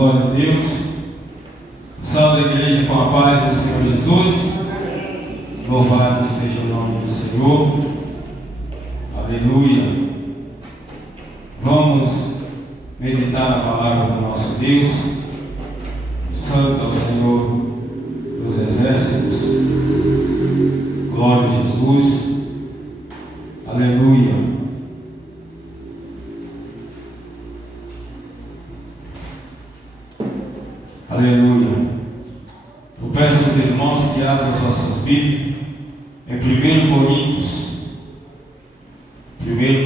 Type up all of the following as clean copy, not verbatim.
Glória a Deus. Salve a igreja com a paz do Senhor Jesus. Louvado seja o nome do Senhor. Aleluia. Vamos meditar na palavra do nosso Deus. Santo é o Senhor dos exércitos. Glória a Jesus. Aleluia. Aleluia. Eu peço aos irmãos que abram as nossas Bíblias em 1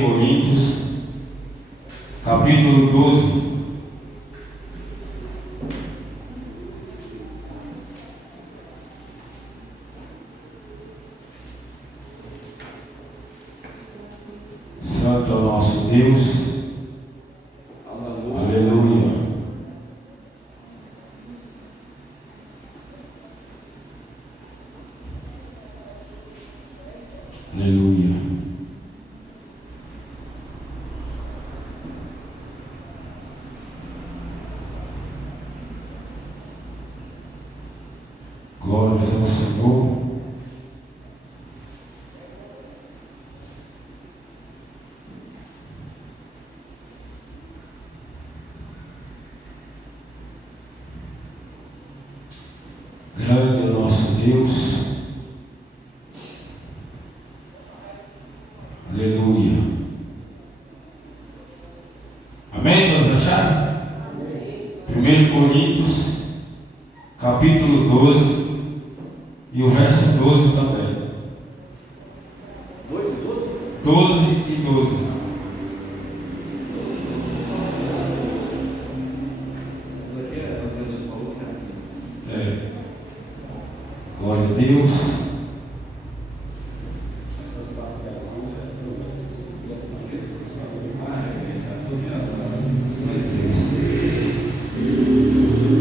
Coríntios, capítulo 12. Santo é o nosso Deus. Aleluia. Aleluia. Glórias ao Senhor. Grande é o nosso Deus. Aleluia. Amém? Todos acharam? 1 Coríntios, capítulo 12 e o verso 12 também. 12 e 12. Glória a Deus.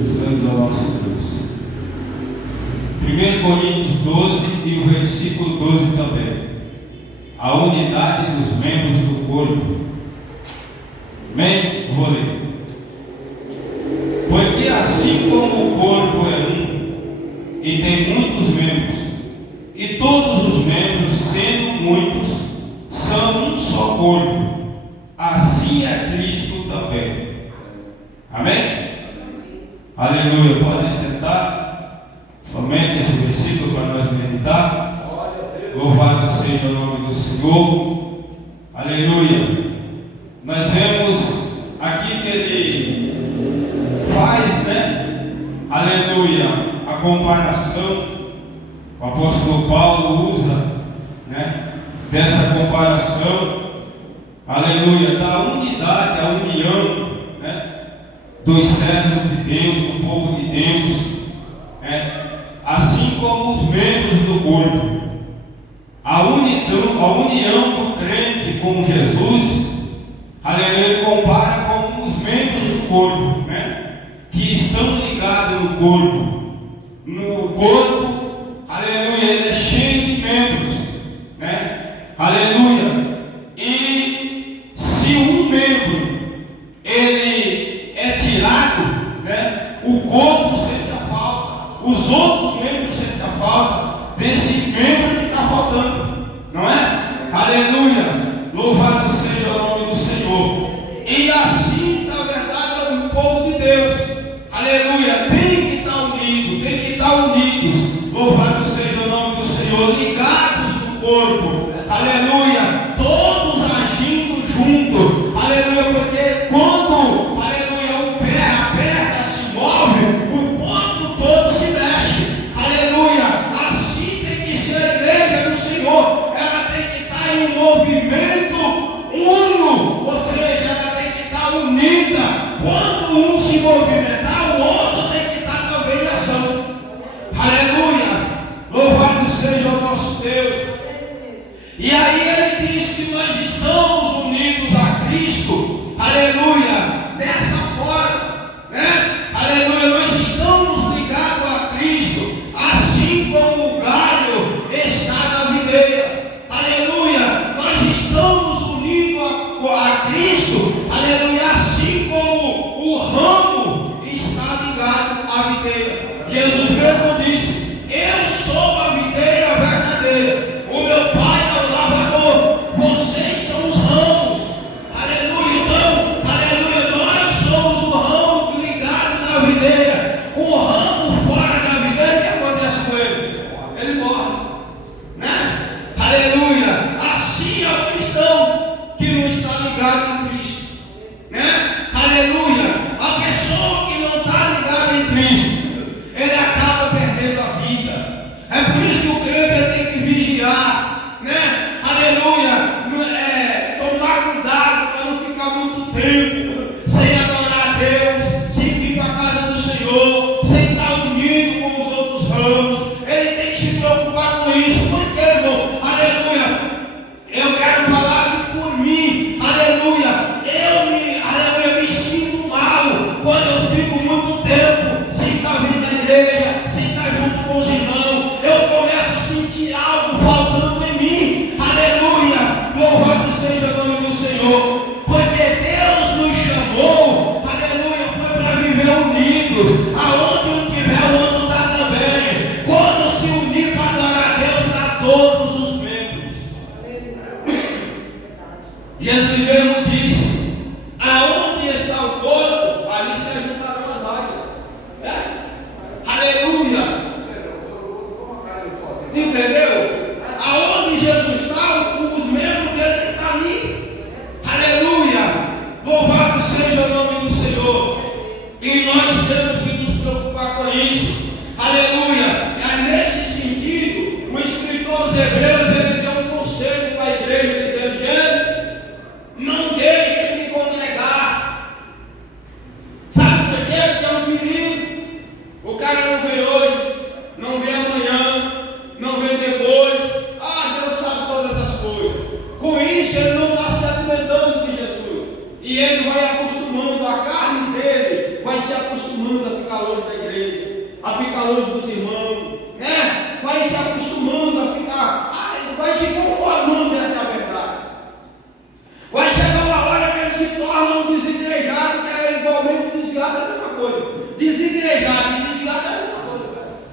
Santo é o nosso Deus. 1 Coríntios 12 e o versículo 12 também. A unidade dos membros do corpo. Amém? Vou ler. Porque assim como o corpo é um e tem muitos membros, e todos os membros, sendo muitos, são um só corpo, assim é Cristo também. Amém? Aleluia. Podem sentar. Somente esse versículo para nós meditar. Louvado seja o nome do Senhor. Aleluia. Nós vemos aqui que ele faz, aleluia, a comparação. O apóstolo Paulo usa, dessa comparação, aleluia, da unidade, a união, dos servos de Deus, do povo de Deus, assim como os membros do corpo. A união do crente com Jesus, aleluia, ele compara com os membros do corpo, que estão ligados no corpo. No corpo, aleluia, ele é cheio de membros, aleluia. E se um membro ele é tirado, o corpo sente a falta, os outros membros sentem a falta desse membro que está faltando, não é? Aleluia. Louvado seja o nome do Senhor. E assim, na verdade, é o povo de Deus, aleluia, tem que estar unido, tem que estar unidos. Louvado seja o nome do Senhor, ligados no corpo, aleluia, todos agindo junto, aleluia, porque quando, aleluia, a perna se move, o corpo todo se mexe, aleluia. Assim tem que ser a igreja do Senhor, ela tem que estar em um movimento ligado em Cristo, né? Aleluia! A pessoa que não está ligada em Cristo, ele acaba perdendo a vida. É por isso que o crente tem que vigiar, né? Aleluia! Tomar cuidado para não ficar muito tempo sem adorar a Deus, sem vir para a casa do Senhor, sem estar unido com os outros ramos. Ele tem que se preocupar com isso. Por quê, irmão? Aleluia! Eu quero falar aqui por mim. Aleluia! Eu me sinto mal quando eu fico muito tempo sem estar vindo na igreja, sem estar junto com os irmãos. Eu começo a sentir algo faltando em mim. Aleluia! Louvado seja o nome do Senhor. Porque Deus nos chamou, aleluia, foi para viver unidos. Aonde um tiver, o outro está também. Quando se unir para adorar a Deus, está todos os membros. Jesus mesmo disse: aonde está o corpo, ali se ajuntarão as áreas. Aleluia! Entendeu? Aonde Jesus está, os membros dele estão ali. Aleluia! Louvado seja o nome do Senhor. E nós temos que nos preocupar com isso. Aleluia! É nesse sentido, o escritor aos Hebreus, ele deu um conselho para a igreja, dizendo: gente, não deixe de congregar. Sabe por quê? Porque é um perigo. O cara não vem hoje, não vem amanhã, não vem depois. Deus sabe todas as coisas. Com isso, ele não está se alimentando de Jesus. E ele vai acostumando, a carne dele vai se acostumando a ficar longe da igreja, a ficar longe dos irmãos, né? Vai se acostumando a ficar, vai se conformando, essa é a verdade. Vai chegar uma hora que ele se torna um desigrejado, que é igualmente desviado, é a mesma coisa. Desigrejado e desviado é a mesma coisa.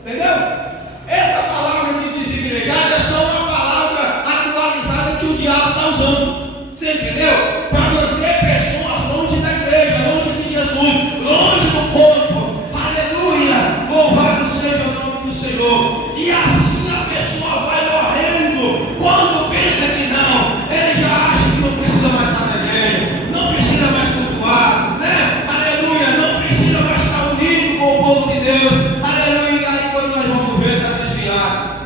Entendeu? Essa palavra de desigrejado é só uma palavra atualizada que o diabo está usando. Você entendeu? Para manter pessoas longe da igreja, longe de Jesus, longe do corpo. Aleluia! Louvado seja o nome do Senhor. E assim a pessoa vai morrendo. Quando pensa que não, ele já acha que não precisa mais estar na igreja, não precisa mais cultuar, né? Aleluia! Não precisa mais estar unido com o povo de Deus. Aleluia! E aí quando nós vamos ver, está desviado.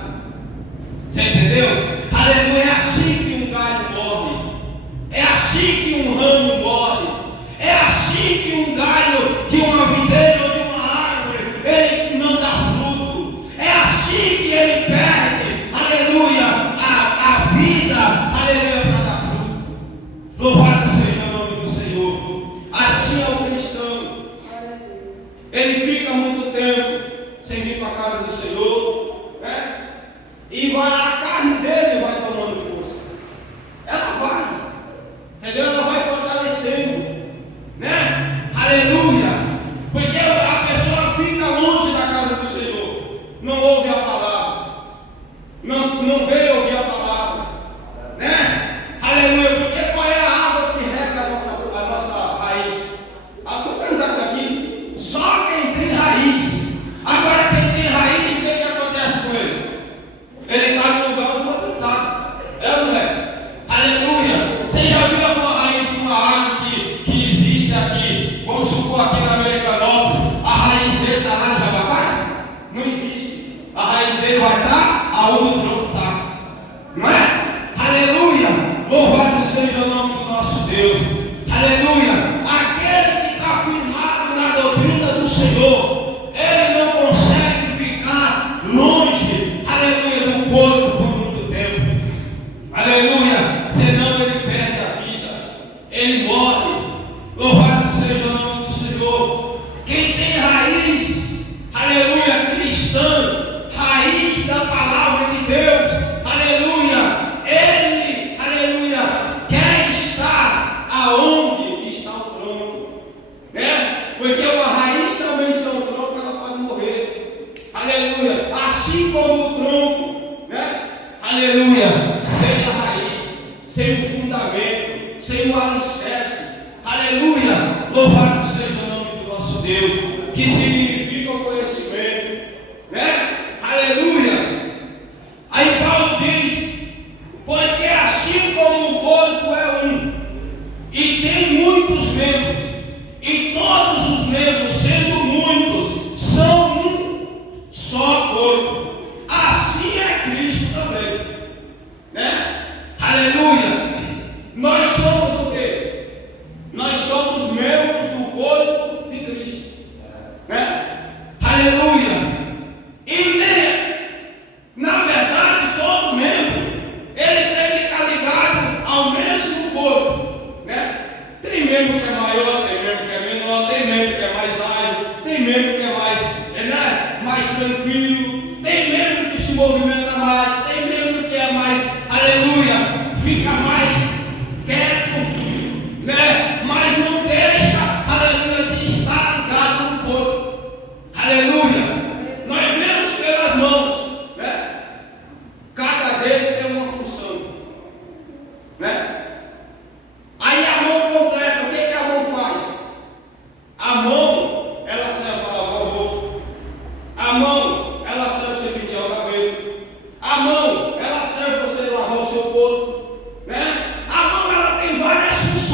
Você entendeu? Aleluia! É assim que um galho morre. É assim que um ramo morre. É assim que um galho de uma videira ou de uma árvore, ele não dá fruto. É assim que ele perde, aleluia, a vida, aleluia, para dar fruto. Louvado seja o nome do Senhor. Assim é o cristão. Ele fica muito tempo sem vir para a casa do Senhor, né? E a carne dele vai tomando força. Ela vai, entendeu? Ela vai fortalecendo, né? Aleluia! Porque a pessoa fica longe da casa do Senhor, não ouve a palavra, não veio ouvir a palavra, né? Aleluia! Porque qual é a água que rega a nossa raiz? Foi cantado aqui: só quem tem raiz. Agora, quem tem raiz, o que acontece com ele? Ele está no lugar onde foi plantado. É ou não é? Aleluia! Você já viu a raiz de uma árvore que existe aqui? Vamos supor aqui na Americanópolis, a raiz dele está lá no Jabaquara? Não existe. A raiz dele vai estar aonde o tronco está. Não é? Aleluia! Louvado seja o nome do nosso Deus. Aleluia! Aquele que está firmado na doutrina do Senhor, ele não consegue ficar longe, aleluia, do corpo por muito tempo. Aleluia! Senão ele perde a vida, ele morre. Louvado seja o nome do Senhor. Quem tem raiz, aleluia, cristã, raiz da palavra de Deus, aleluia, ele, aleluia, quer estar aonde está o tronco, né? Porque uma raiz também sem o tronco, ela pode morrer. Aleluia! Assim como o tronco, né? Aleluia! Sem a raiz, sem o fundamento, sem o alicerce. Aleluia! Louvado seja o nome do nosso Deus, que significa o conhecimento, né? Aleluia! Aí Paulo diz: porque assim como o corpo é um, e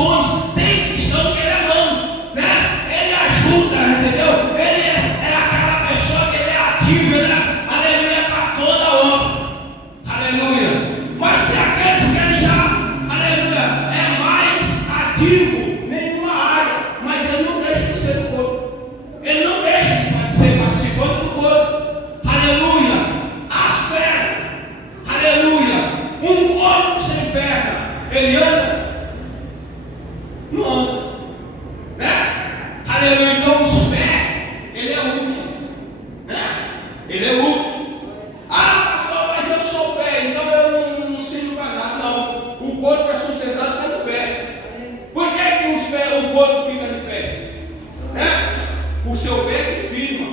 ações. Tem cristão que ele é mão, né? Ele ajuda, entendeu? Ele é aquela pessoa que ele é ativo, ele é, aleluia, para toda obra. Aleluia. Mas tem aqueles que ele já, aleluia, é mais ativo em nenhuma área, mas ele não deixa de ser do corpo. Ele não deixa de ser participante do corpo. Aleluia. As pernas. Aleluia. Um corpo sem perna, ele anda? Não anda. Né? Aleluia. Então os pés, ele é útil. Né? Ele é útil. Ah, pastor, mas eu sou o pé, então eu não sirvo para nada. Não. O corpo é sustentado pelo pé. Por que o corpo fica de pé? Né? O seu pé que firma.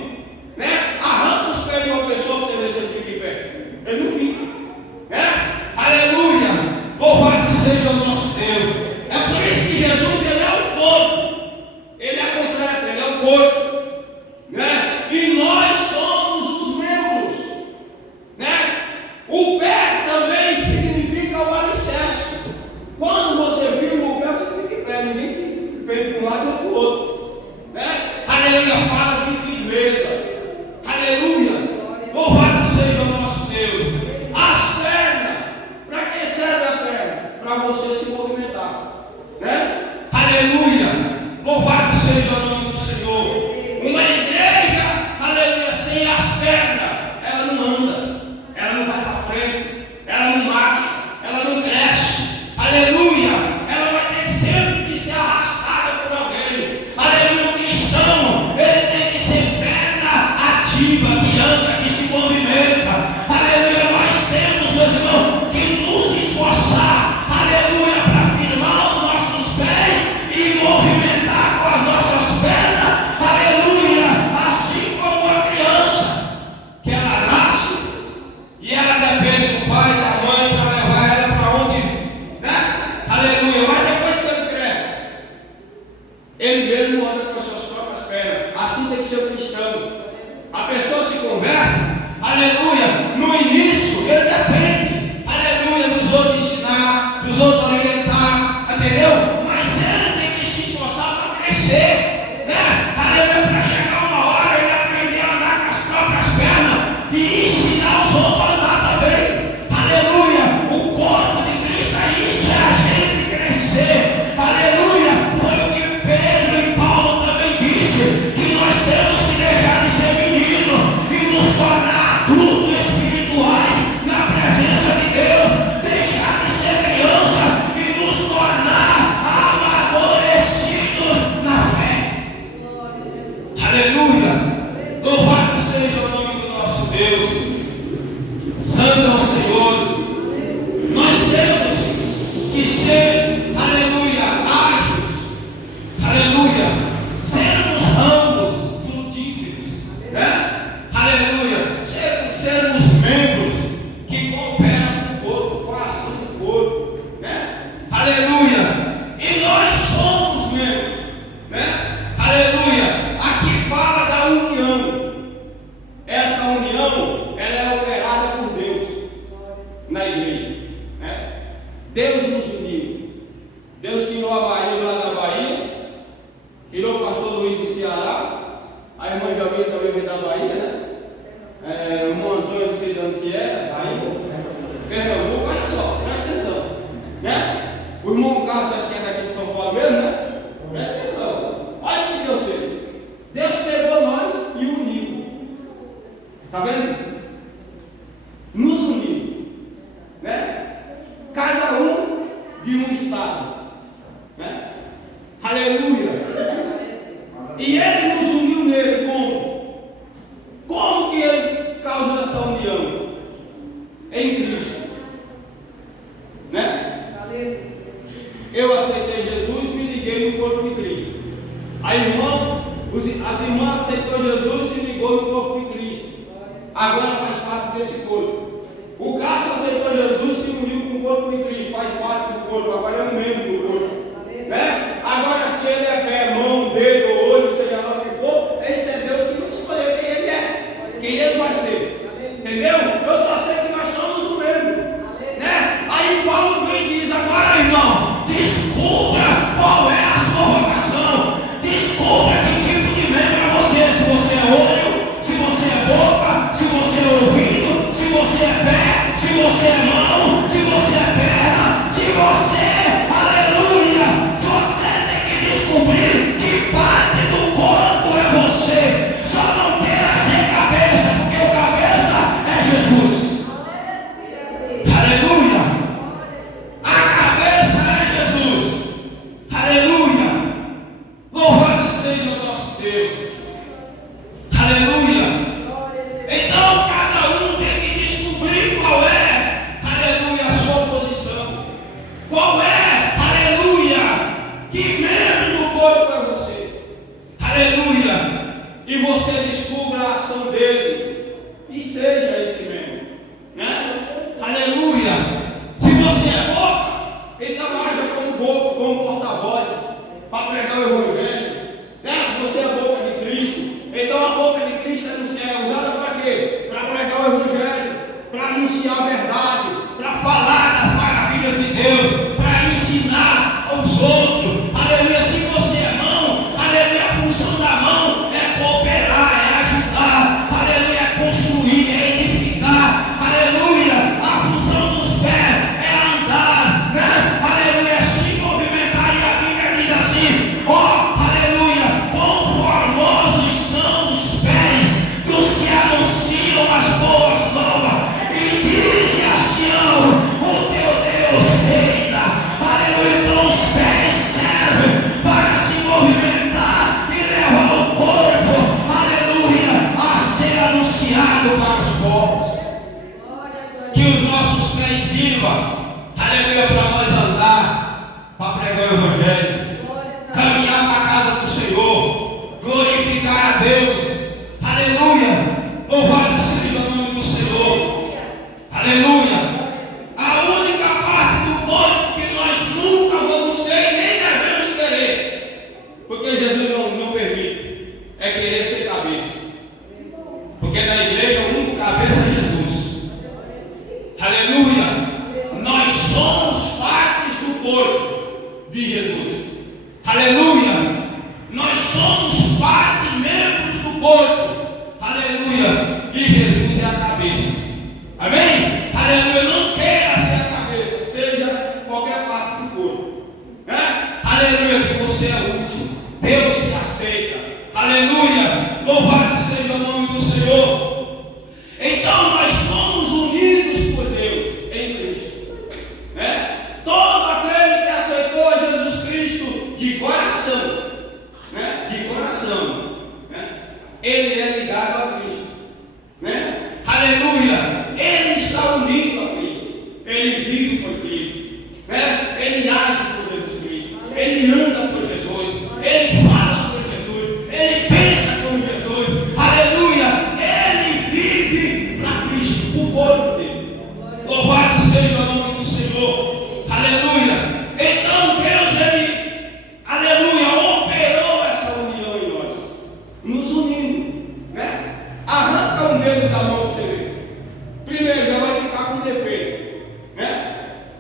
Né? Arranca os pés de uma pessoa para você ver se ele fica de pé. Ele não fica. Né? Aleluia. Louvado seja o nosso Deus. É por isso que Jesus, ele é o corpo. Ele é completo, ele é o corpo. Né? E nós somos os membros. Né? O pé também significa o alicerce. Quando você firma o pé, você fica em pé. Ninguém vem para um lado ou para o outro. Né? Aleluia. Fala de firmeza. Aleluia. Louvado seja o nosso Deus. As pernas. Para que serve a perna? Para você se movimentar. Né? Aleluia. Louvado seja o nome do Senhor. Uma igreja, aleluia, sem as pernas, ela não anda, ela não vai para frente, ela não marcha, ela não cresce. Aleluia. Ela vai ter sempre que ser arrastada por alguém. Aleluia. O cristão, ele tem que ser perna ativa, que anda, que se movimenta. Aleluia. Nós temos, meus irmãos, que nos esforçar, aleluia, para firmar os nossos pés e movimentar com as nossas pernas. Aleluia. Assim como a criança, que ela nasce e ela depende do pai e da mãe para levar ela para onde, né? Aleluia. Mas depois que ele cresce, ele mesmo anda com as suas próprias pernas. Assim tem que ser o cristão. A pessoa se converte, aleluia. No início ele depende, aleluia, dos outros ensinar, dos outros orientar, entendeu? Mas ele tem que se esforçar para crescer, né? Aleluia. Para chegar uma hora ele aprender a andar com as próprias pernas e ensinar os outros a andar também. Aleluia. O corpo de Cristo é isso, é a gente crescer. Aleluia. Foi o que Pedro e Paulo também disse, que nós temos que deixar de ser menino e nos tornar adultos espirituais na presença de Deus. Deixar de ser criança e nos tornar amadurecidos na fé. Aleluia. Louvado seja o nome do nosso Deus. Santo é o Senhor. Nós temos que ser, aleluia, ágeis. Aleluia. Sermos ramos frutíferos. Né? Aleluia. Sermos membros que cooperam com o corpo, com a ação do corpo. Né? Aleluia. E nós somos membros. Né? Aleluia. Aqui fala da união. Essa união, ela é operada por Deus na igreja. Né? Deus nos uniu. Deus tirou a Maria lá da Bahia, tirou o pastor Luiz do Ceará, a irmã Jamil também veio da Bahia, né? O irmão Antônio, não sei de onde que é, Bahia, Pernambuco, olha só, presta atenção. Né? O irmão Cássio, acho que é daqui de São Paulo mesmo, né? Presta atenção. Olha o que Deus fez. Deus pegou nós e uniu. Está vendo? Nos uniu. Né? Cada um de um estado. Né? Aleluia. E ele nos uniu nele como? Como que ele causa essa união? Em Cristo. Né? Eu aceitei Jesus e me liguei no corpo de Cristo. A irmã, as irmãs aceitou Jesus e se ligou no corpo de Cristo. Agora faz parte desse corpo. O Cássio aceitou Jesus e se uniu com o corpo de Cristo, faz parte do corpo, agora é um membro do corpo. Né? Agora, se ele é pé, mão, dedo, olho, seja lá o que for, esse é Deus que vai escolher quem ele é, quem ele vai ser. Entendeu? Eu só sei que nós somos o membro. Né? Aí Paulo vem e diz: agora, irmão, descubra pregar o Evangelho, caminhar para a casa do Senhor, glorificar a Deus. Aleluia! Louvado seja o nome do Senhor. Aleluia! A única parte do corpo que nós nunca vamos ser e nem devemos querer, porque Jesus não permite, é querer ser cabeça. Porque na igreja o único cabeça é Jesus. Aleluia! Nós somos partes do corpo de Jesus. Aleluia! Nós somos parte, membros do corpo. Aleluia! E Jesus é a cabeça. Amém? Aleluia! Não queira ser a cabeça, seja qualquer parte do corpo. Aleluia! Que você é útil. Deus te aceita. Aleluia! Louvado seja o nome do Senhor. Então nós somos unidos por Deus em Cristo. Todo aquele que aceitou Jesus Cristo de coração, de coração, ele é ligado a Cristo. Aleluia! Ele está unido a Cristo. Ele vive por Cristo. Ele age por Jesus Cristo. Ele anda por Jesus. Ele fala por Jesus. Ele pensa como Jesus. Aleluia! Ele vive para Cristo, o corpo dele. Louvado seja o nome do Senhor. Aleluia! Então Deus, aleluia, operou essa união em nós, nos unindo. Arranca o dedo da mão para você ver. Primeiro, já vai ficar com defeito.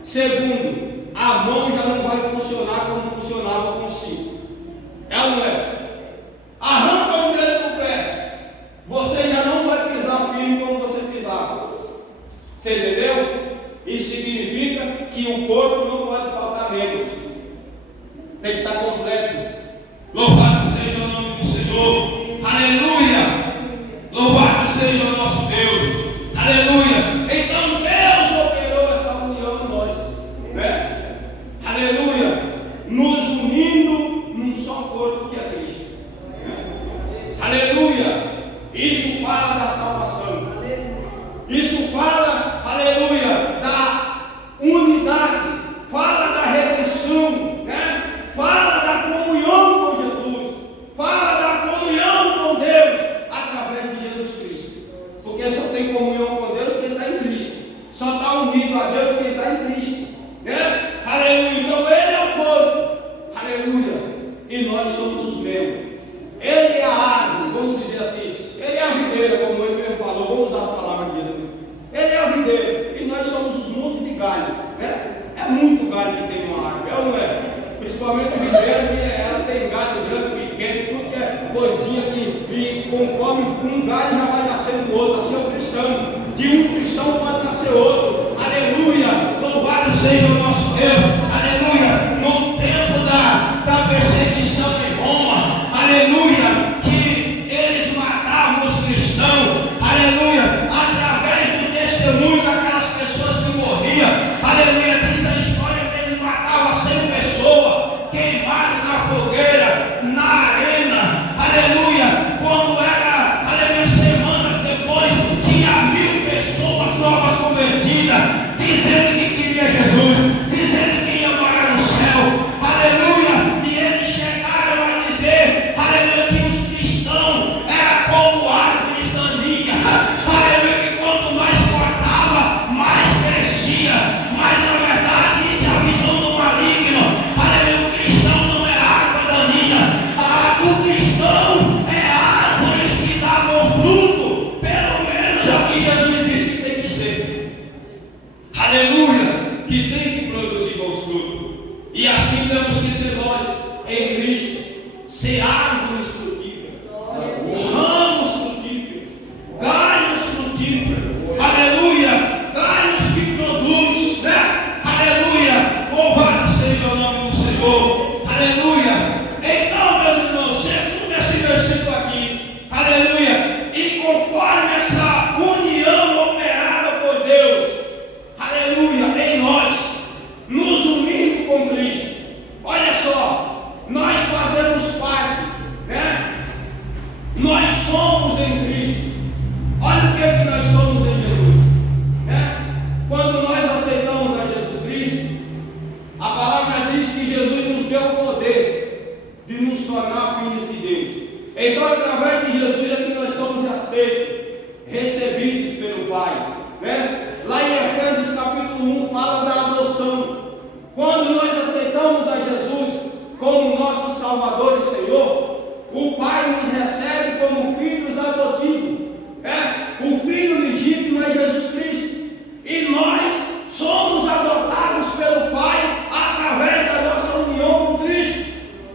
Segundo, a mão já não vai funcionar como funcionava com o cinto. É ou não é? Arranca o dedo do pé. Você já não vai pisar firme como você pisava. Você entendeu? Isso significa que o corpo não pode faltar membros. Tem que estar completo. Louvado seja o nome do Senhor. Aleluia! Louvado seja o nosso Deus. Aleluia! Então Deus operou essa união em nós. Aleluia! Nos unindo num só corpo que é Cristo. Aleluia! Isso fala da salvação. Isso fala, aleluia, da unidade. Fala da redenção. Fala da comunhão com Jesus. Fala da comunhão com Deus através de Jesus Cristo. Porque só tem comunhão com Deus quem está em Cristo. Só está unido a Deus quem está em Cristo. Aleluia. Então Ele é o corpo. Aleluia. E nós somos os membros. Ele é a árvore, vamos dizer assim. Ele é a videira, como ele mesmo falou. Vamos usar as palavras de Jesus. Ele é a videira. E nós somos os montes de galho. É muito galho que tem uma árvore. É ou não é? Principalmente a videira, que ela tem galho grande, pequeno, tudo que é coisinha que, e conforme um galho já vai nascendo outro. Assim é o cristão. De um cristão pode nascer outro. Aleluia! Louvado seja o nosso Deus. Aleluia! No tempo da perseguição em Roma, aleluia, que eles matavam os cristãos, aleluia, através do testemunho daquelas pessoas que morriam, aleluia, diz a história que eles matavam 100 pessoas, queimadas na fogueira, na arena, aleluia, quando era, aleluia, semanas depois, tinha 1000 pessoas novas convertidas, dizendo que queria Jesus, dizendo que ia morar no céu, aleluia, e eles chegaram a dizer, aleluia, que os cristãos eram como árvores daninhas, aleluia, que quanto mais cortava, mais crescia, mas na verdade isso é a visão do maligno, aleluia, o cristão não é árvore daninha, o cristão é árvores que davam fruto, pelo menos é o que Jesus disse que tem que ser, aleluia, que tem que produzir bons frutos, e assim temos que ser nós, em Cristo, ser árvores frutíferas, ramos frutíferos, galhos frutíferos, aleluia, galhos que produz, aleluia, louvado seja o nome do Senhor, aleluia. Então, meus irmãos, segundo esse versículo aqui, aleluia, e conforme essa união operada por Deus, aleluia, em nós, nos unindo com Cristo, olha só, nós fazemos parte, nós somos em Cristo. Olha o que nós somos em Jesus, Quando nós aceitamos a Jesus Cristo, a palavra diz que Jesus nos tornar filhos de Deus. Então, através de Jesus é que nós somos aceitos, recebidos pelo Pai, né? Lá em Efésios capítulo 1 fala da adoção. Quando nós aceitamos a Jesus como nosso Salvador e Senhor, o Pai nos recebe como filhos adotivos. O filho legítimo é Jesus Cristo. E nós somos adotados pelo Pai através da nossa união com Cristo,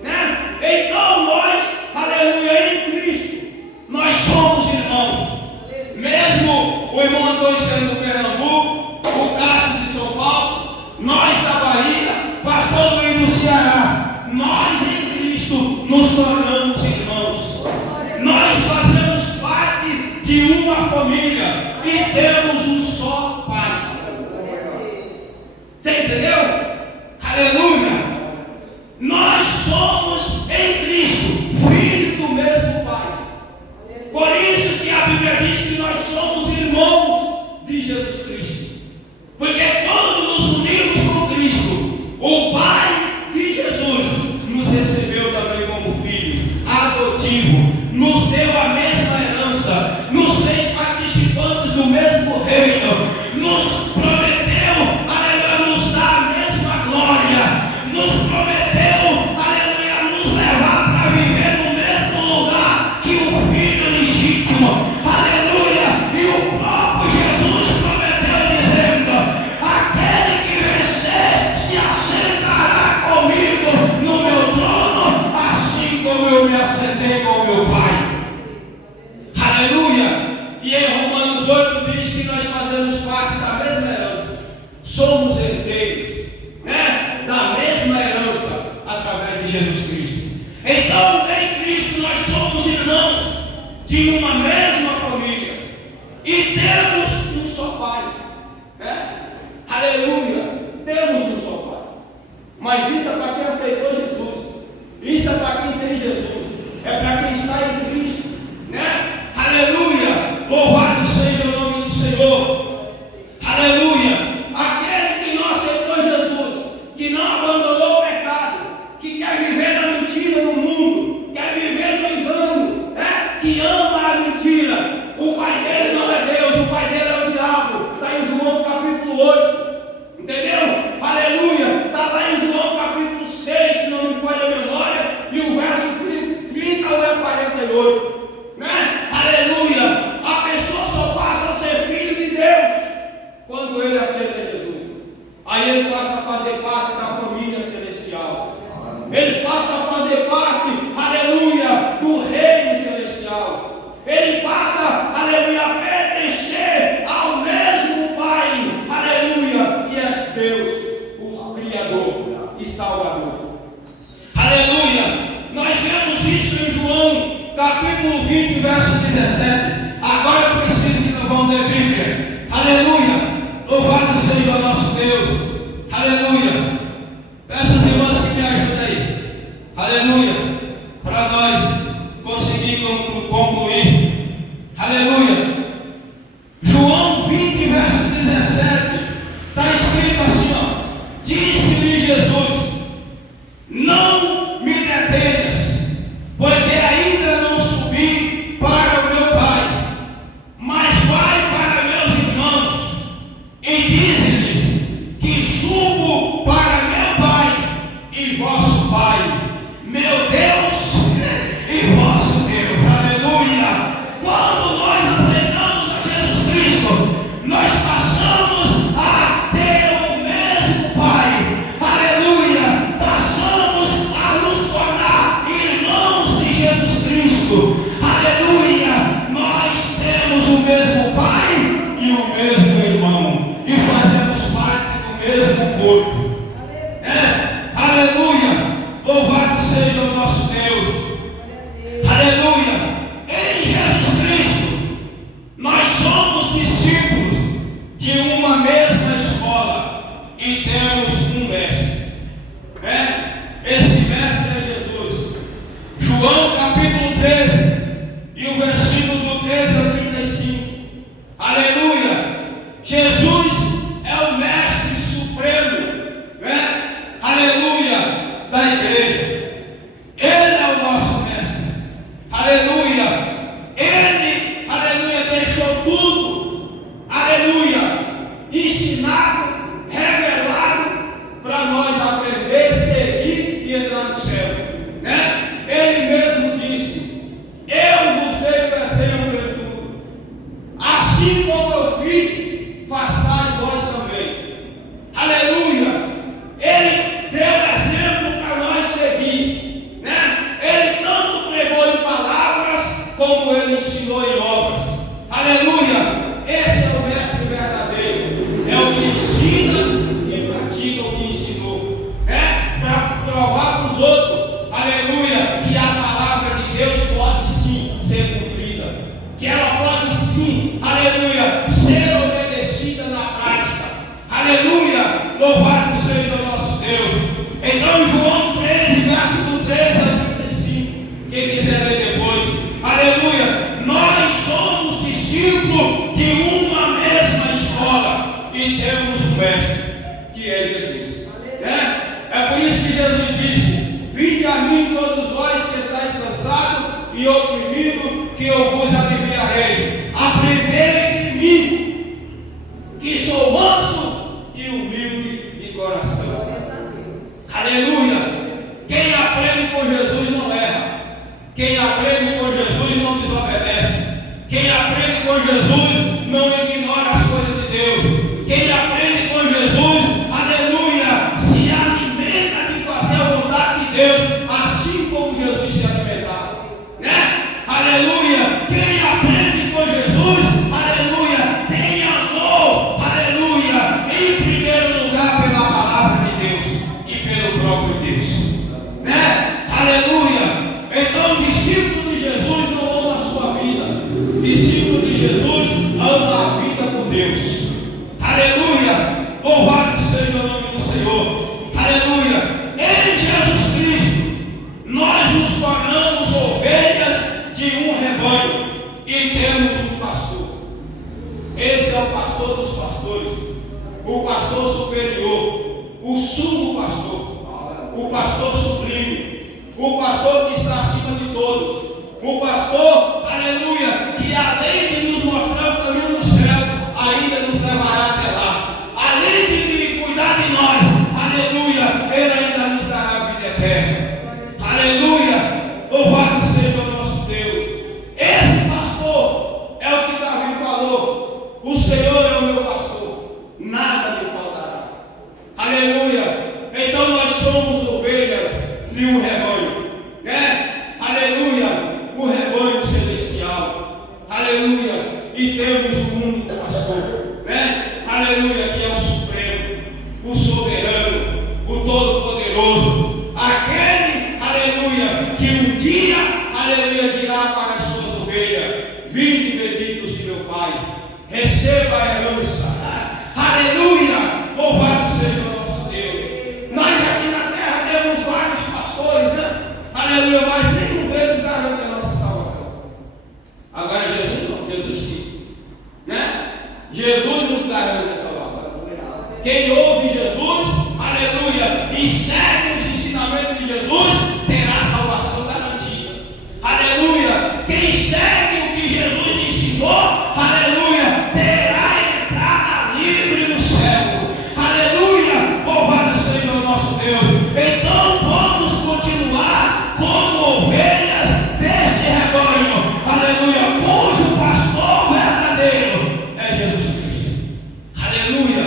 né? Então nós, aleluia, em Cristo, nós somos irmãos. Mesmo o irmão Antônio sendo do Pernambuco, o Cássio de São Paulo, nós da Bahia, pastor Luiz do Ceará, nós em Cristo nos tornamos irmãos. Nós fazemos parte de uma família e temos um só Pai. Você entendeu? Aleluia! Nós somos em Cristo filhos do mesmo Pai. Por isso que a Bíblia diz que nós somos irmãos de Jesus Cristo. Porque quando nos unimos com Cristo, o Pai de Jesus nos recebeu também como filhos adotivos, nos deu a mesma herança, nos fez participantes do mesmo reino, nos prometeu, aleluia, nos dar a mesma glória, nos prometeu, aleluia, nos levar para viver no mesmo lugar que o filho legítimo, aleluia, e o próprio Jesus prometeu dizendo: aquele que vencer se assentará comigo no meu trono, assim como eu me assentei com o meu Pai. Aleluia! E em Romanos 8 diz que nós fazemos parte da mesma herança, somos herdeiros, né? Da mesma herança através de Jesus Cristo. Então, em Cristo nós somos irmãos de uma mesma família e temos um só Pai, né? Aleluia! Temos um só Pai. Mas isso é para quem aceitou Jesus, isso é para quem tem Jesus, é para quem está em Cristo, né? Aleluia! Louvado seja o nome do Senhor. Aleluia! Aquele que não aceitou Jesus, que não abandonou o pecado, que quer viver na mentira no mundo, quer viver no engano, né? Que ama a mentira. O pai dele não é Deus, o pai dele é o diabo. Está em João capítulo 8. Entendeu? Aleluia! Está lá em João capítulo 6, se não me falha a memória, e o verso 30 ou é 48. Né? Aleluia! A pessoa só passa a ser filho de Deus quando ele aceita Jesus. Aí ele passa a fazer parte da família celestial. Ele passa a fazer parte, aleluia, do reino celestial. Ele passa, aleluia, a pertencer ao mesmo Pai, aleluia, que é Deus, o Criador e Salvador. Aleluia! Nós vemos isso em João capítulo 20, verso 17. Agora eu preciso que nós vamos ler Bíblia. Aleluia! Louvado seja o nosso Deus. Aleluia! Peço aos irmãos que me ajudem aí. Aleluia! Para nós conseguir concluir. Aleluia! João 20, verso 17. Está escrito assim, ó. Disse-lhe Jesus: não me detenhas, porque ainda não subi para o meu Pai, mas vai para meus irmãos e dize-lhes que subo para meu Pai e vosso Pai, meu Deus e vosso Deus. Aleluia! Quando nós aceitamos a Jesus Cristo, nós passamos a ter o mesmo Pai. Aleluia! Passamos a nos tornar irmãos de Jesus Cristo. Aleluia! Nós temos o mesmo Pai e o mesmo irmão, e fazemos parte do mesmo corpo. Aleluia! Louvado seja o nosso Deus. Aleluia! Em Jesus Cristo nós somos discípulos de uma mesma escola e temos um mestre. Esse mestre é Jesus. João capítulo 13 e o versículo do 13 ao 35. Aleluia! Jesus é o mestre supremo, aleluia, da igreja. Ele é o nosso e oprimido, que eu vos aliviarei. Aprendei de mim, que sou manso e humilde de coração. Aleluia! Quem aprende com Jesus não erra. Quem aprende com Jesus não desobedece. Quem aprende com Jesus não ignora as coisas de Deus. Quem aprende com Jesus, aleluia, se alimenta de fazer a vontade de Deus, assim como Jesus se alimentava, né? Aleluia. Quem aprende com Jesus, aleluia, tem amor, aleluia, em primeiro lugar pela palavra de Deus e pelo próprio Deus, né? Aleluia. Então, discípulo de Jesus não ama a sua vida. Discípulo de Jesus ama a vida com Deus. Aleluia. Louvado seja o nome do Senhor. Aleluia. Em Jesus Cristo, nós nos tornamos ovelhas de um rebanho e temos um pastor. Esse é o pastor dos pastores, o pastor superior, o sumo pastor, o pastor sublime, o pastor que está acima de todos, o pastor, aleluia, que além de nos mostrar o caminho no céu, ainda nos levará até lá. Além de cuidar de nós, aleluia, ele ainda nos dará a vida eterna. Aleluia, louvado seja o nosso Deus. Esse pastor é o que Davi falou: o Senhor é o meu pastor, nada me faltará. Aleluia. Então nós somos ovelhas de um rebanho, né? Aleluia, o rebanho celestial, aleluia, e temos um único pastor, né? Aleluia, que é o supremo, o soberano, o todo-poderoso, aquele, aleluia, que um dia, aleluia, dirá para as suas ovelhas: vinde benditos de meu Pai, receba a herança, aleluia, louvado seja o nosso Deus. Nós aqui na terra temos vários pastores, né? Aleluia, mas nenhum deles garante a nossa salvação. Agora Jesus não, Jesus sim, né? Jesus nos garante a salvação. Quem ouve Jesus, aleluia, e segue os ensinamentos de Jesus, terá a salvação garantida. Aleluia, quem segue o que Jesus ensinou, aleluia, terá entrada livre no céu. Aleluia, louvado seja o nosso Deus. Então vamos continuar como ovelhas desse rebanho, aleluia, cujo pastor verdadeiro é Jesus Cristo. Aleluia,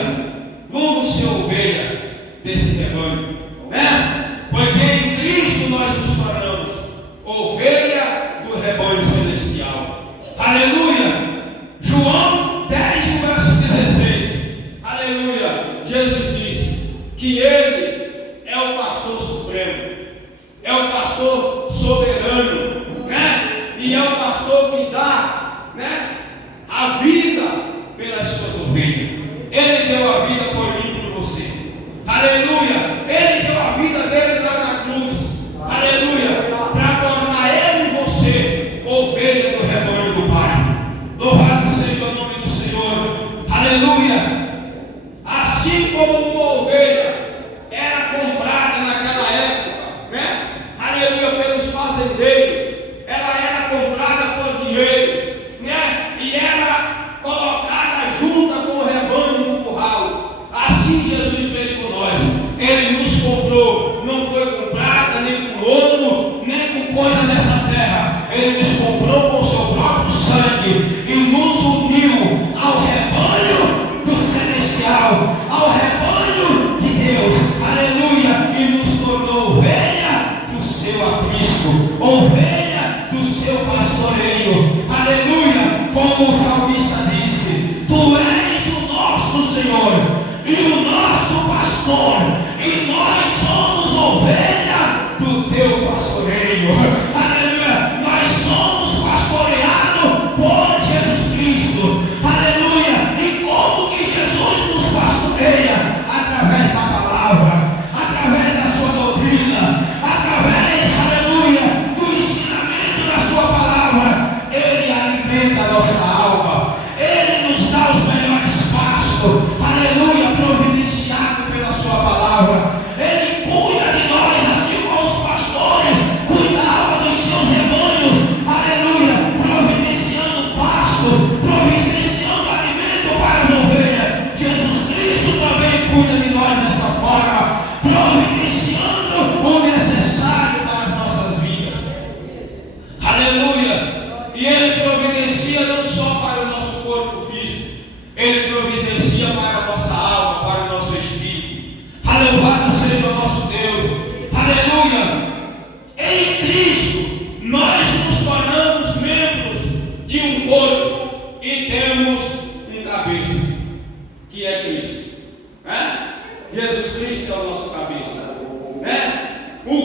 vamos ser ovelha desse rebanho, né? Porque em Cristo nós nos tornamos ovelha do rebanho celestial. Aleluia. João 10, verso 16. Aleluia. Jesus disse que Ele é o pastor supremo, é o pastor soberano, né? E é o pastor que dá, né, a vida pelas suas ovelhas. Ele deu a vida por mim e por você. Aleluia. Ele deu a vida dele lá na cruz. Aleluia. Para tornar ele e você ovelha do rebanho do Pai. Louvado seja o nome do Senhor. Aleluia. Assim como uma ovelha era comprada naquela época, né? Aleluia, pelos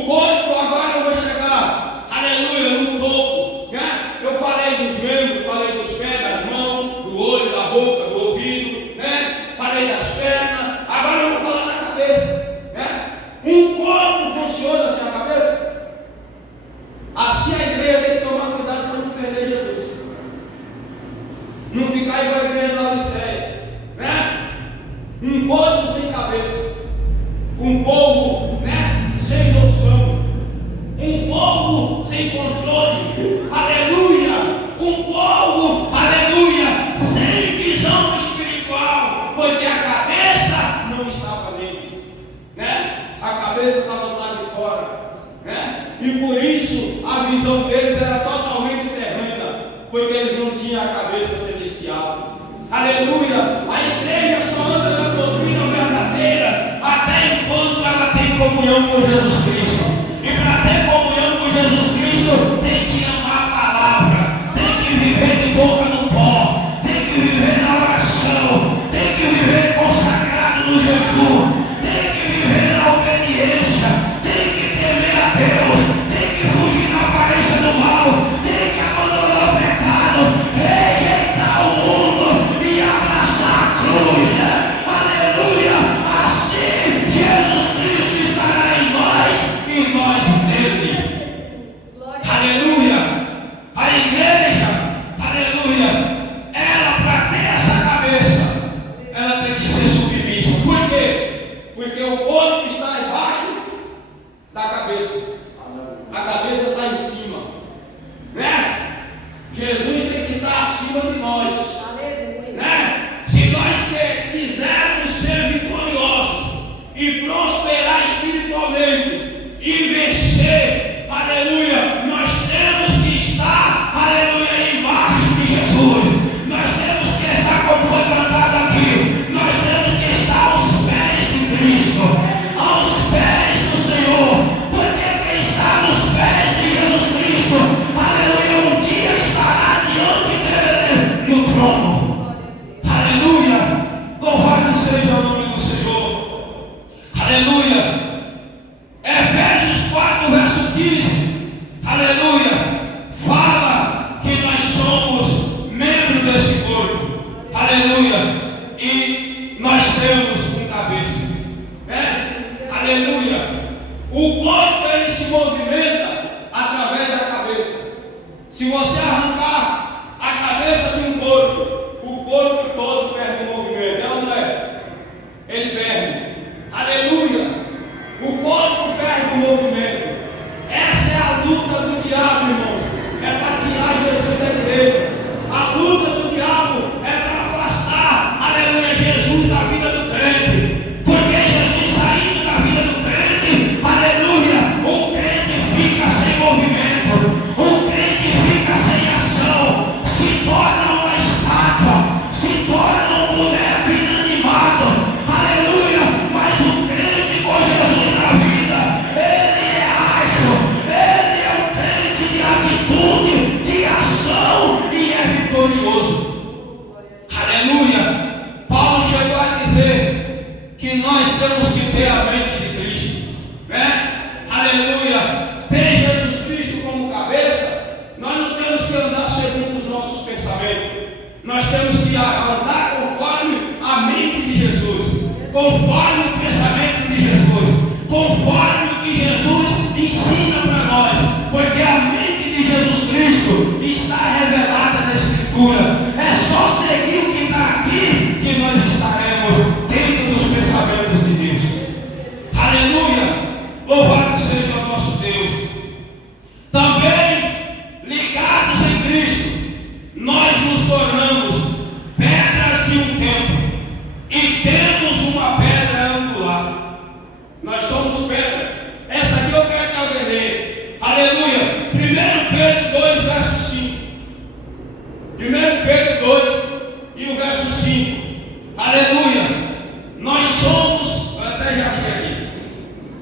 O corpo, agora eu vou chegar, aleluia, no topo, né? Eu falei dos membros, falei dos pés, das mãos, do olho, da boca, do ouvido, né? Falei das pernas, agora eu vou falar da cabeça, né? Um corpo funciona sem a cabeça. Assim a igreja tem que tomar cuidado para não perder Jesus. Não ficar igual a igreja da Odisseia, né? Um corpo sem cabeça, um povo, né, sem noção, um povo sem controle, aleluia, um povo, aleluia, sem visão espiritual, porque a cabeça não estava neles, né? A cabeça estava lá de fora, né? E por isso a visão deles era totalmente terrena, porque eles não tinham a cabeça celestial. Aleluia! A igreja só anda na doutrina verdadeira até enquanto ela tem comunhão com Jesus Cristo. E para ter comunhão com Jesus Cristo, tem que amar a palavra, tem que viver de boca no pó, tem que viver na oração, tem que viver consagrado no jejum, tem que viver na obediência, tem que temer a Deus, tem que fugir da aparência do mal, tem que abandonar o pecado, rejeitar o mundo e abraçar a cruz, né? Aleluia! Assim Jesus Cristo estará em nós e nós nele. Aleluia! A igreja, aleluia, ela para ter essa cabeça, ela tem que ser submissa. Por quê? Porque o corpo está embaixo da cabeça. A cabeça está em cima, né? Jesus tem que estar acima de nós, né? Se nós quisermos ser vitoriosos e prosperar espiritualmente e vencer, aleluia, nós temos que estar, aleluia, embaixo de Jesus. Nós temos que estar, como foi cantado aqui, nós temos que estar aos pés de Cristo, aos pés do Senhor, porque quem está nos pés de Jesus Cristo, aleluia, um dia estará diante dele no trono. Aleluia, louvado seja o nome do Senhor. Aleluia. Efésios 4, verso 15, aleluia, fala que nós somos membros desse corpo, aleluia, e nós temos um cabeça, né? Aleluia. O corpo ele se movimenta através da cabeça. Se você arrancar a cabeça de um corpo, o corpo todo perde o movimento, é ou não é? Ele perde, aleluia. O corpo perde o movimento. Essa é a luta do diabo, irmãos. É para tirar Jesus da igreja. A luta do diabo é para afastar, aleluia, Jesus da vida do crente. Porque Jesus saindo da vida do crente, aleluia, o crente fica sem movimento, o crente fica sem ação, se torna uma estátua, se torna um boneco inanimado, aleluia. Mas o crente com Jesus na vida, ele é ágil, ele é um crente de atitude, de ação e é vitorioso. Aleluia. Paulo chegou a dizer que nós temos que ter a mente de Cristo, né? Aleluia. Ter Jesus Cristo como cabeça, nós não temos que andar segundo os nossos pensamentos, nós temos que andar conforme a mente de Jesus, conforme o pensamento de Jesus, conforme o que Jesus ensina para nós, porque a mente de Jesus Cristo está revelada na Escritura. É só seguir o que está aqui que nós estaremos dentro dos pensamentos de Deus. Aleluia! Louvado seja o nosso Deus. Também ligados em Cristo, nós nos tornamos pedras de um templo e temos uma pedra angular. Nós somos pedra. Essa aqui eu quero que alguém lê. Aleluia. 1 Pedro 2, verso 5. 1 Pedro 2 e o verso 5. Aleluia. Nós somos, eu até já achei aqui.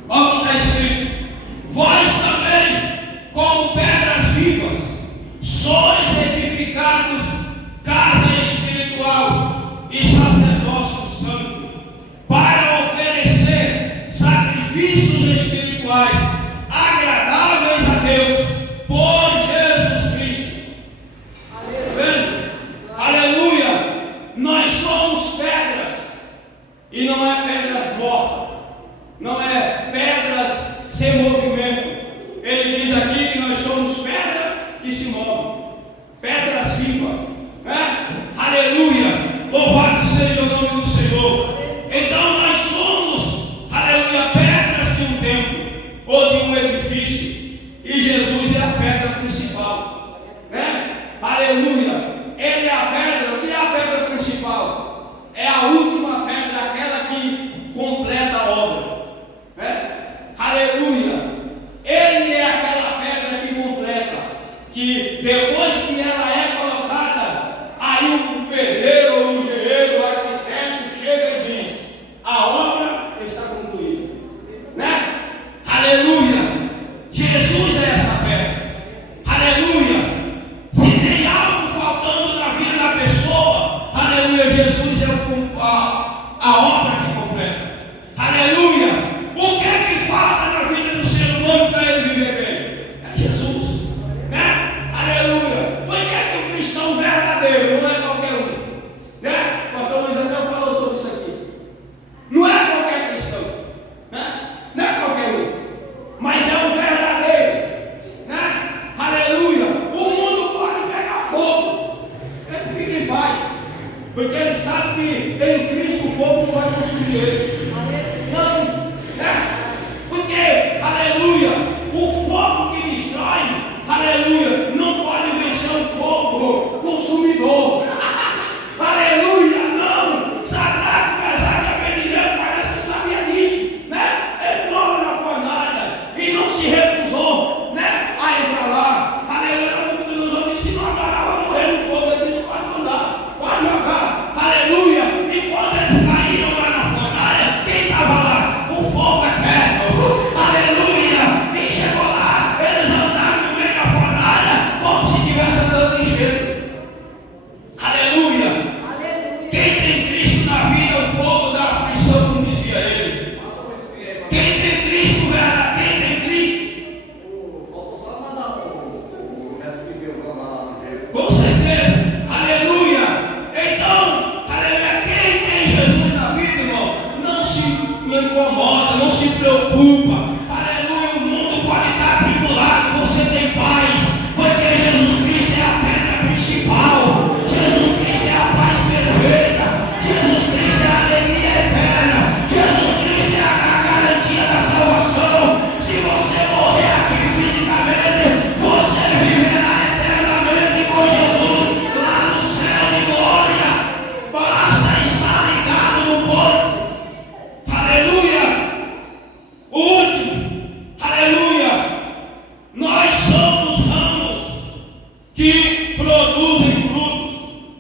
Olha o que está escrito. Vós também Deus por Jesus Cristo. Aleluia. Aleluia. Nós somos pedras. E não é pedras mortas. Não é pedras sem movimento. Ele diz aqui que nós somos pedras que se movem. Pedras vivas. Né? Aleluia. Louvado seja o nome do Senhor. Então nós somos, aleluia, pedras de um templo ou de um edifício. E Jesus é a pedra principal. Né? Aleluia. Ele é a pedra. O que é a pedra principal? É a última pedra, aquela que completa a obra. Né? Aleluia. Ele é aquela pedra que completa. Que depois que ela é colocada, aí o pedreiro ou o engenheiro, o arquiteto chega e diz: a obra está concluída. Né? Aleluia. Jesus é essa pedra. Aleluia. Se tem algo faltando na vida da pessoa, aleluia, Jesus é a obra que completa. Aleluia. O que é que falta na vida do ser humano para ele viver bem? É Jesus. Né? Aleluia. Por que é que o cristão verdadeiro não é qualquer um? Né? O pastor Luiz até falou sobre isso aqui. Não é qualquer cristão. Né? Não é qualquer um. Mas é um verdadeiro. Né? Aleluia. O mundo pode pegar fogo. Ele fica em paz. Porque ele sabe que em Cristo o fogo não vai consumir ele. Não. Né? Porque, aleluia, o fogo que destrói, aleluia, não pode vencer o fogo consumidor. Aleluia, não. Sadraque, Mesaque e Abednego, parece que sabia disso, né? Entrou na fornalha e não se recusou, né, a entrar lá. Aleluia, Nabucodonosor disse: se não adorar, vai morrer no fogo. Ele disse: pode mandar, pode jogar. Aleluia. E quando eles caíram lá na fornalha, quem estava lá? O fogo eterno. Aleluia. Quem chegou lá? Eles andaram no meio da fornalha como se estivesse andando em gelo. Aleluia. Quem tem Cristo na vida, o fogo da aflição não desvia ele. Quem tem Cristo, quem tem Cristo. Faltou só mandar o resto que Deus lá. Com certeza. Aleluia. Então, aleluia, quem tem Jesus na vida, irmão, não se incomoda, não se preocupa. Aleluia, o mundo pode estar atribulado, você tem paz, porque Jesus Cristo é a pedra principal. Jesus Cristo é a paz perfeita. Jesus Cristo é a alegria eterna. Jesus Cristo é a garantia da salvação. Se você morrer aqui fisicamente, você viverá eternamente com Jesus lá no céu de glória. Basta estar ligado no corpo. Aleluia. O último, aleluia, nós somos ramos que produzem frutos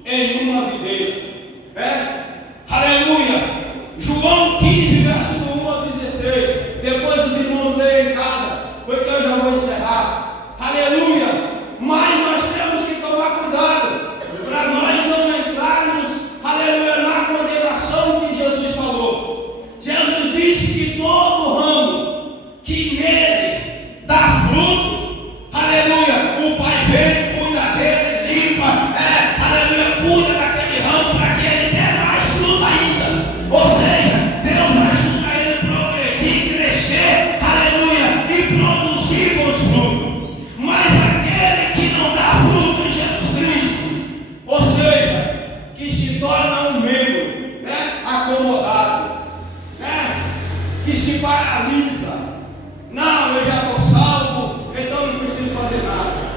em uma videira. Aleluia. João 15, verso 1 a 16. Depois os irmãos leem em casa, porque eu já vou encerrar. Aleluia. Mas nós temos que tomar cuidado para nós não entrarmos, aleluia, na condenação que Jesus falou. Jesus disse que todo ramo que nele dá fruto, aleluia, o Pai vem, cuida dele, limpa, aleluia, cuida daquele ramo para que ele dê mais fruto ainda. Ou seja, Deus ajuda ele a progredir, crescer, aleluia, e produzir bons frutos. Mas aquele que não dá fruto em Jesus Cristo, ou seja, que se torna um membro, né, acomodado, né, que se paralisa. Não, eu já estou salvo, então não preciso fazer nada.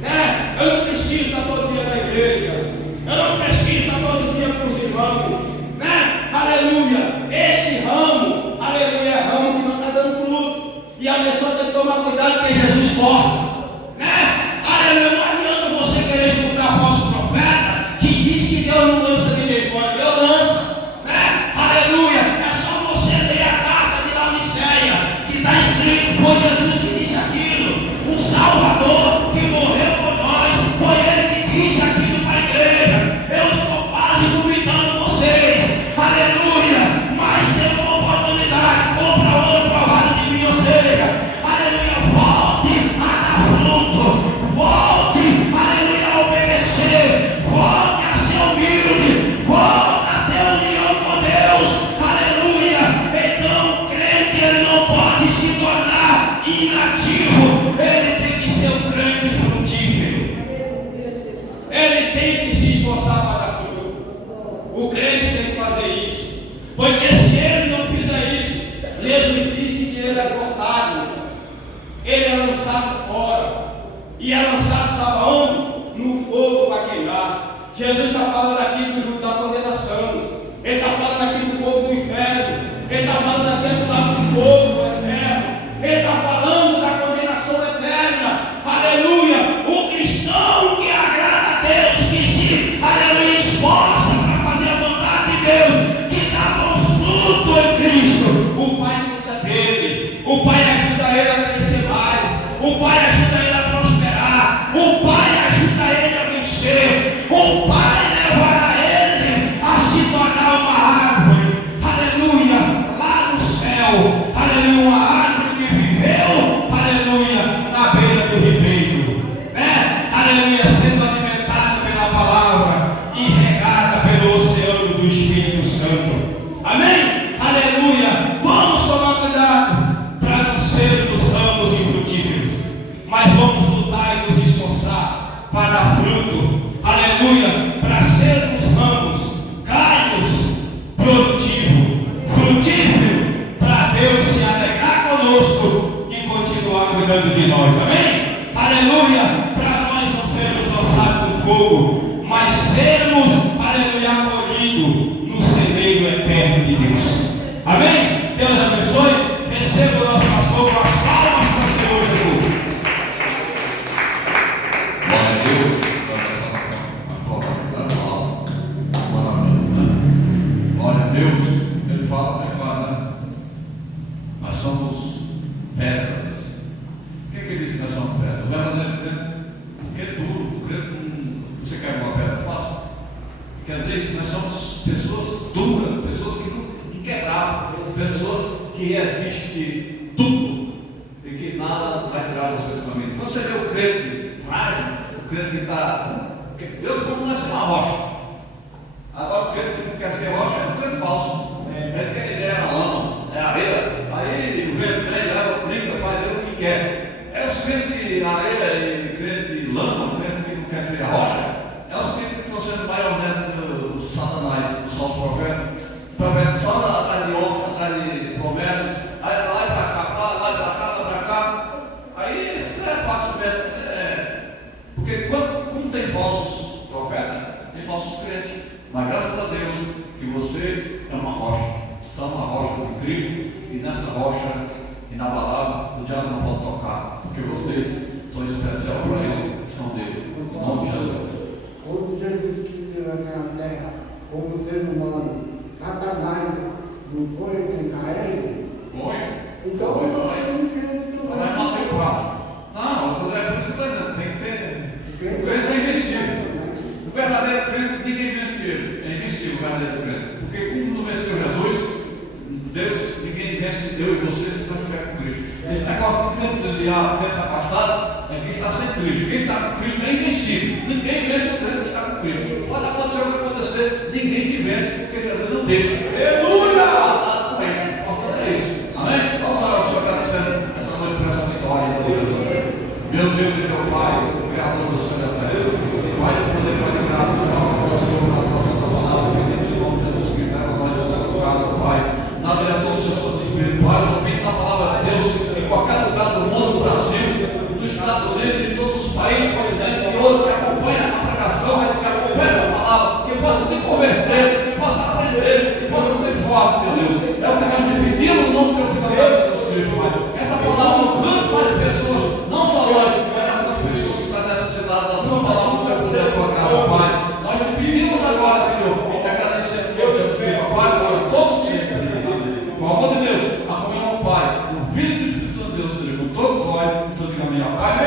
Né? Eu não preciso estar todo dia na igreja. Eu não preciso estar todo dia com os irmãos. Né? Aleluia. Esse ramo, aleluia, é ramo que não está dando fruto. E a pessoa tem que tomar cuidado porque Jesus corta. Né? Aleluia. Não adianta você querer escutar falso profeta que diz que Deus não lança ninguém fora. Deus lança. Né? Aleluia. É só você ler a carta de Laodiceia, que está escrito: foi Jesus que disse aquilo, o Salvador que morreu por nós, foi ele que disse aquilo para a igreja. Eu estou quase vomitando vocês, aleluia, mas tem uma oportunidade, compra outro provado de mim, ou seja, aleluia, volte a dar e é lançado, sabe aonde? No fogo para queimar. Jesus está falando aqui da condenação. Ele está falando aqui do fogo do inferno. Ele está falando aqui do lado do fogo eterno. Ele está falando da condenação eterna. Aleluia! O cristão que agrada a Deus, que se, aleluia, esforça para fazer a vontade de Deus, que dá bons frutos em Cristo, o Pai cuida dele. O Pai ajuda ele a crescer mais. O Pai ajuda ele a prosperar. O Pai ajuda ele a vencer. O Pai levará ele a se tornar uma árvore. Aleluia! Lá no céu. Aleluia! Uma árvore que viveu. Aleluia! Na beira do ribeiro. Né? Aleluia! Sendo alimentada pela palavra e regada pelo oceano do Espírito Santo. Amém? Aleluia! Vamos tomar cuidado para não sermos ramos infrutíferos, mas vamos lutar e nos esforçar para dar fruto. Aleluia! Para sermos ramos, galhos, produtivo, frutífero, para Deus se alegrar conosco e continuar cuidando de nós. Amém? Aleluia! Para nós não sermos lançados no fogo, mas sermos, aleluia, acolhidos no celeiro eterno de Deus. Amém? Deus abençoe. Receba o nosso pastor com as palmas para o Senhor Jesus. Glória a Deus. Glória a Deus. Ele fala bem claro, né? Nós somos pedras. O que ele diz que nós somos pedras? O verdadeiro crente, porque é duro. O crente, você quer uma pedra fácil? Quer dizer isso, nós somos pessoas duras, pessoas que quebravam, pessoas que existe tudo e que nada vai tirar vocês do caminho. Quando você vê o crente frágil, o crente que está. Deus como nasce uma rocha. Agora o crente que quer ser rocha é um crente falso. Ele quer ideia na lama, é areia. Aí o vento vem, leva o líquido, faz ele o que quer. É os crentes areia e crente lama, o crente que não quer ser rocha. É os crentes que estão sendo maiormente os satanás, os falsos profetas, só atrás de homem, atrás de promessas, aí lá e para cá, lá e para cá, lá para cá. Aí isso é facilmente, porque como tem falsos profetas, tem falsos crentes, mas graças a Deus que você é uma rocha, são uma rocha de Cristo, e nessa rocha, inabalável, o diabo não pode tocar, porque vocês são especial para ele, são dele, em nome de Jesus. Quando Jesus quis na terra, como ser humano, Satanás não foi tentar ele? Foi? Então, Foi. não crente Não é Mateus 4. Não, é por isso que eu estou dizendo, tem que ter. O crente é invencível. O verdadeiro crente, ninguém vence ele. É invencível o verdadeiro crente. Porque como não venceu Jesus, Deus, ninguém vence Deus e você se não estiver com Cristo. Esse negócio de crente desviado, crente afastado, é quem está sem Cristo. Quem está com Cristo é invencível. Ninguém vence o crente que está com Cristo. Pode acontecer o que acontecer, ninguém te vence, porque Jesus não deixa. Aleluia! Com ele. O importante é isso. Amém? Vamos orar ao Senhor agradecendo essa noite por essa vitória. Meu Deus e meu Pai, o Criador do céu e da terra. Pai do poder, Pai de graça, em nome do Senhor, na tua santa palavra, bendito em nome de Jesus Cristo, leva nós a nossas casas, Pai. Na direção dos seus santos espirituais, ouvindo a palavra de Deus, em qualquer lugar do mundo, do Brasil, dos Estados Unidos, em todos os países, continentes e outros que acompanham a pregação, que acompanham essa palavra, que possa se converter, que possa aprender, que possa ser forte, meu Deus. É o que nós te pedimos no nome do teu Filho amado, Jesus Cristo, Pai. Que essa palavra alcance mais pessoas, não só nós, mas as pessoas que estão necessitadas da tua palavra, da tua casa, Pai. Nós te pedimos agora, Senhor, e te agradecemos, meu Deus, Filho, Pai, agora, todos sempre. Com o amor de Deus, a comunhão do Pai, do Filho e do Espírito Santo de Deus, seja com todos nós, e todos digam amém. Amém.